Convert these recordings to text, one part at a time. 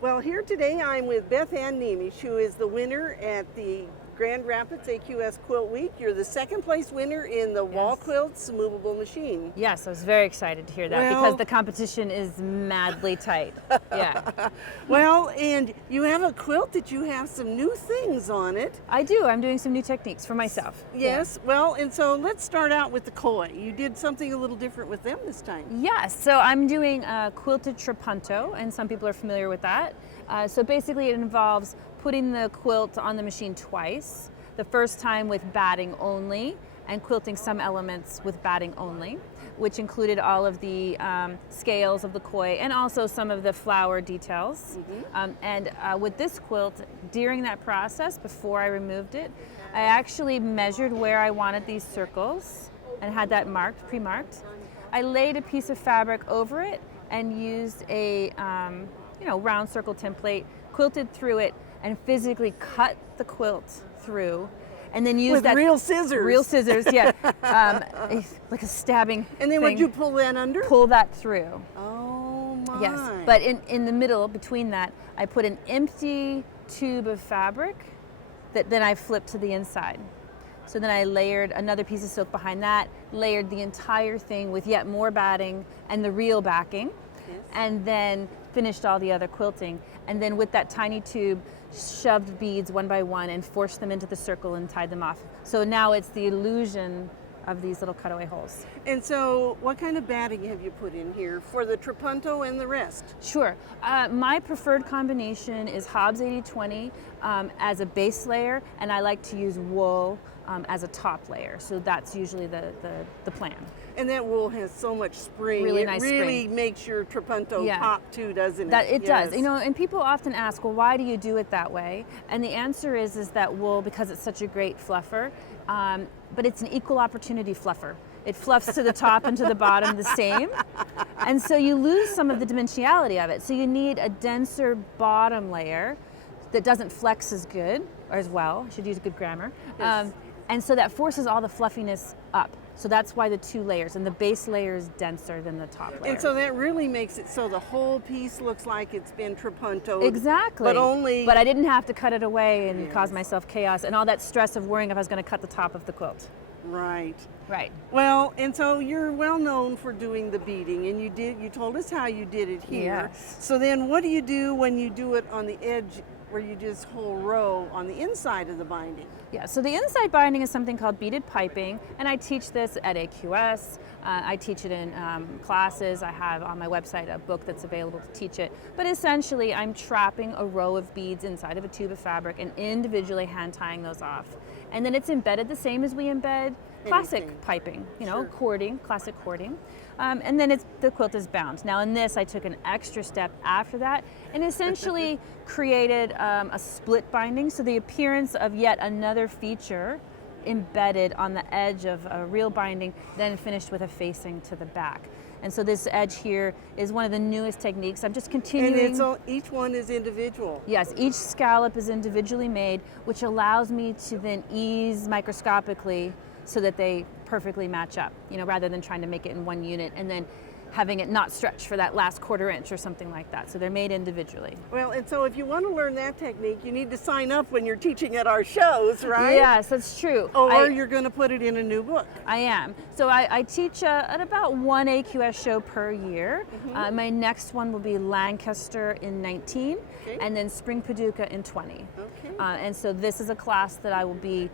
Well, here today I'm with Bethanne Nemesh, who is the winner at the Grand Rapids AQS Quilt Week. You're the second place winner in the Wall Quilts Movable Machine. Yes, I was very excited to hear that because the competition is madly tight. Yeah. Well, and you have a quilt that you have some new things on it. I do. I'm doing some new techniques for myself. Yes. Yeah. Well, and so let's start out with the koi. You did something a little different with them this time. Yes. So I'm doing a quilted trapunto, and some people are familiar with that. So basically it involves putting the quilt on the machine twice. The first time with batting only, and quilting some elements with batting only, which included all of the scales of the koi and also some of the flower details. Mm-hmm. With this quilt, during that process, before I removed it, I actually measured where I wanted these circles and had that marked, pre-marked. I laid a piece of fabric over it and used a round circle template, quilted through it, and physically cut the quilt through, and then use with real scissors. Real scissors, yeah, like a stabbing. And then would you pull that under? Pull that through. Oh my! Yes, but in the middle between that, I put an empty tube of fabric that then I flipped to the inside. So then I layered another piece of silk behind that, layered the entire thing with yet more batting and the real backing, and then finished all the other quilting. And then with that tiny tube, shoved beads one by one and forced them into the circle and tied them off. So now it's the illusion of these little cutaway holes. And so what kind of batting have you put in here for the trapunto and the rest? Sure. My preferred combination is Hobbs 80/20 as a base layer, and I like to use wool as a top layer. So that's usually the plan. And that wool has so much spring. Really nice spring. It really spring. makes your trapunto pop too, doesn't it? That it does. You know, and people often ask, well, why do you do it that way? And the answer is that wool, because it's such a great fluffer, but it's an equal opportunity fluffer. It fluffs to the top and to the bottom the same. And so you lose some of the dimensionality of it. So you need a denser bottom layer that doesn't flex as good or as well. I should use good grammar. Yes. And so that forces all the fluffiness up. So that's why the two layers, and the base layer is denser than the top layer. And so that really makes it so the whole piece looks like it's been trapuntoed. Exactly. But I didn't have to cut it away and cause myself chaos and all that stress of worrying if I was going to cut the top of the quilt. Right. Right. Well, and so you're well known for doing the beading, and you told us how you did it here. Yes. So then what do you do when you do it on the edge where you just whole row on the inside of the binding? Yeah, so the inside binding is something called beaded piping, and I teach this at AQS. I teach it in classes. I have on my website a book that's available to teach it. But essentially, I'm trapping a row of beads inside of a tube of fabric and individually hand tying those off. And then it's embedded the same as we embed classic piping, cording, classic cording. And then the quilt is bound. Now in this, I took an extra step after that and essentially created a split binding, so the appearance of yet another feature embedded on the edge of a real binding, then finished with a facing to the back. And so this edge here is one of the newest techniques. I'm just continuing. And each one is individual. Yes, each scallop is individually made, which allows me to then ease microscopically so that they perfectly match up, rather than trying to make it in one unit and then having it not stretch for that last quarter inch or something like that. So they're made individually. Well, and so if you want to learn that technique, you need to sign up when you're teaching at our shows, right? Yes, that's true. Or you're going to put it in a new book. I am. So I teach at about one AQS show per year. Mm-hmm. My next one will be Lancaster in 19, and then Spring Paducah in 20. Okay. And so this is a class that I will be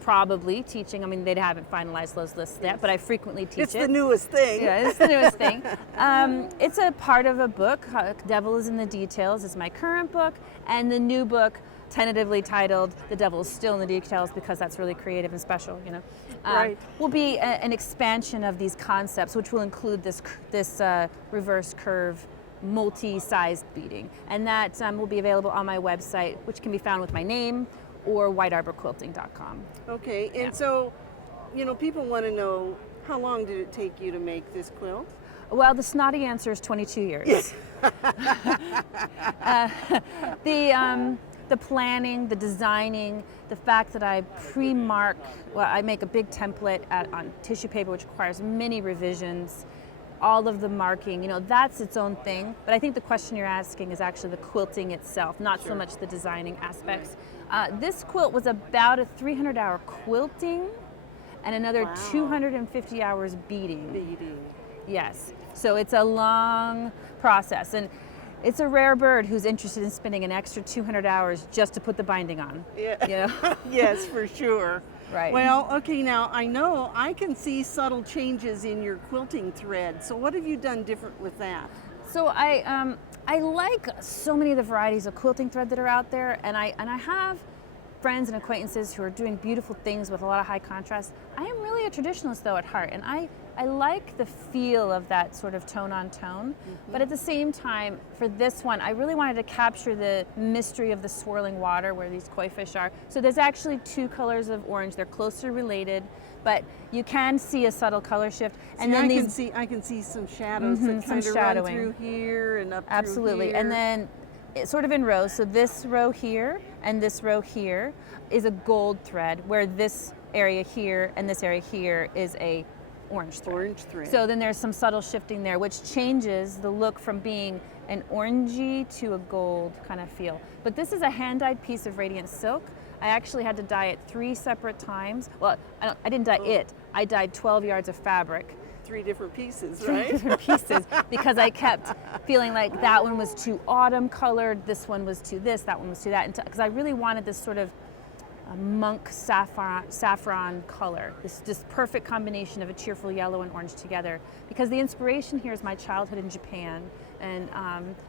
probably teaching. I mean, they haven't finalized those lists yet, but I frequently teach it. It's the newest thing. Yeah, it's the newest thing. It's a part of a book. Devil is in the Details is my current book, and the new book, tentatively titled The Devil is Still in the Details, because that's really creative and special, Right. Will be an expansion of these concepts, which will include this reverse curve multi-sized beading, and that will be available on my website, which can be found with my name or whitearborquilting.com. Okay, and so, people want to know, how long did it take you to make this quilt? Well, the snotty answer is 22 years. Yes. The planning, the designing, the fact that I I make a big template on tissue paper, which requires many revisions. all of the marking, that's its own thing. But I think the question you're asking is actually the quilting itself, not so much the designing aspects. This quilt was about a 300-hour quilting and another 250 hours beading. Yes, so it's a long process. And it's a rare bird who's interested in spending an extra 200 hours just to put the binding on. Yeah. Yes, for sure. Right. Well, okay, now I know I can see subtle changes in your quilting thread. So what have you done different with that? So I like so many of the varieties of quilting thread that are out there, and I have friends and acquaintances who are doing beautiful things with a lot of high contrast. I am really a traditionalist though at heart, and I like the feel of that sort of tone on tone, but at the same time, for this one, I really wanted to capture the mystery of the swirling water where these koi fish are. So there's actually two colors of orange. They're closely related, but you can see a subtle color shift. And then I can see some shadows that kind of run through here and up Absolutely. through here. And then it's sort of in rows. So this row here and this row here is a gold thread, where this area here and this area here is a orange thread. So then there's some subtle shifting there, which changes the look from being an orangey to a gold kind of feel. But this is a hand-dyed piece of radiant silk. I actually had to dye it 3 separate times. Well, I didn't dye it. I dyed 12 yards of fabric. 3 different pieces, right? 3 different pieces, because I kept feeling like that one was too autumn colored, this one was too this, that one was too that, because I really wanted this sort of monk saffron color, this perfect combination of a cheerful yellow and orange together, because the inspiration here is my childhood in Japan and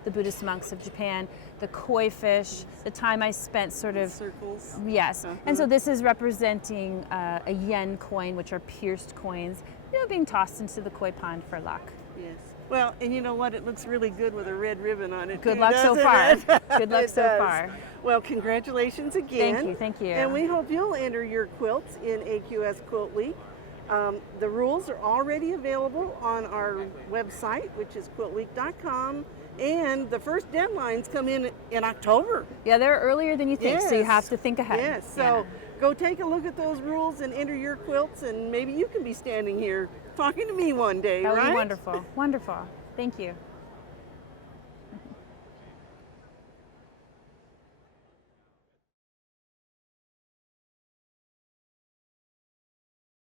the Buddhist monks of Japan, the koi fish, the time I spent sort of circles. Yes, and so this is representing a yen coin, which are pierced coins, being tossed into the koi pond for luck. Yes. Well, and you know what? It looks really good with a red ribbon on it. Good luck so far. Good luck so far. Well, congratulations again. Thank you. And we hope you'll enter your quilts in AQS Quilt Week. The rules are already available on our website, which is quiltweek.com. And the first deadlines come in October. Yeah, they're earlier than you think, so you have to think ahead. Yes, so go take a look at those rules and enter your quilts, and maybe you can be standing here talking to me one day, That right? would be wonderful. Wonderful. Thank you.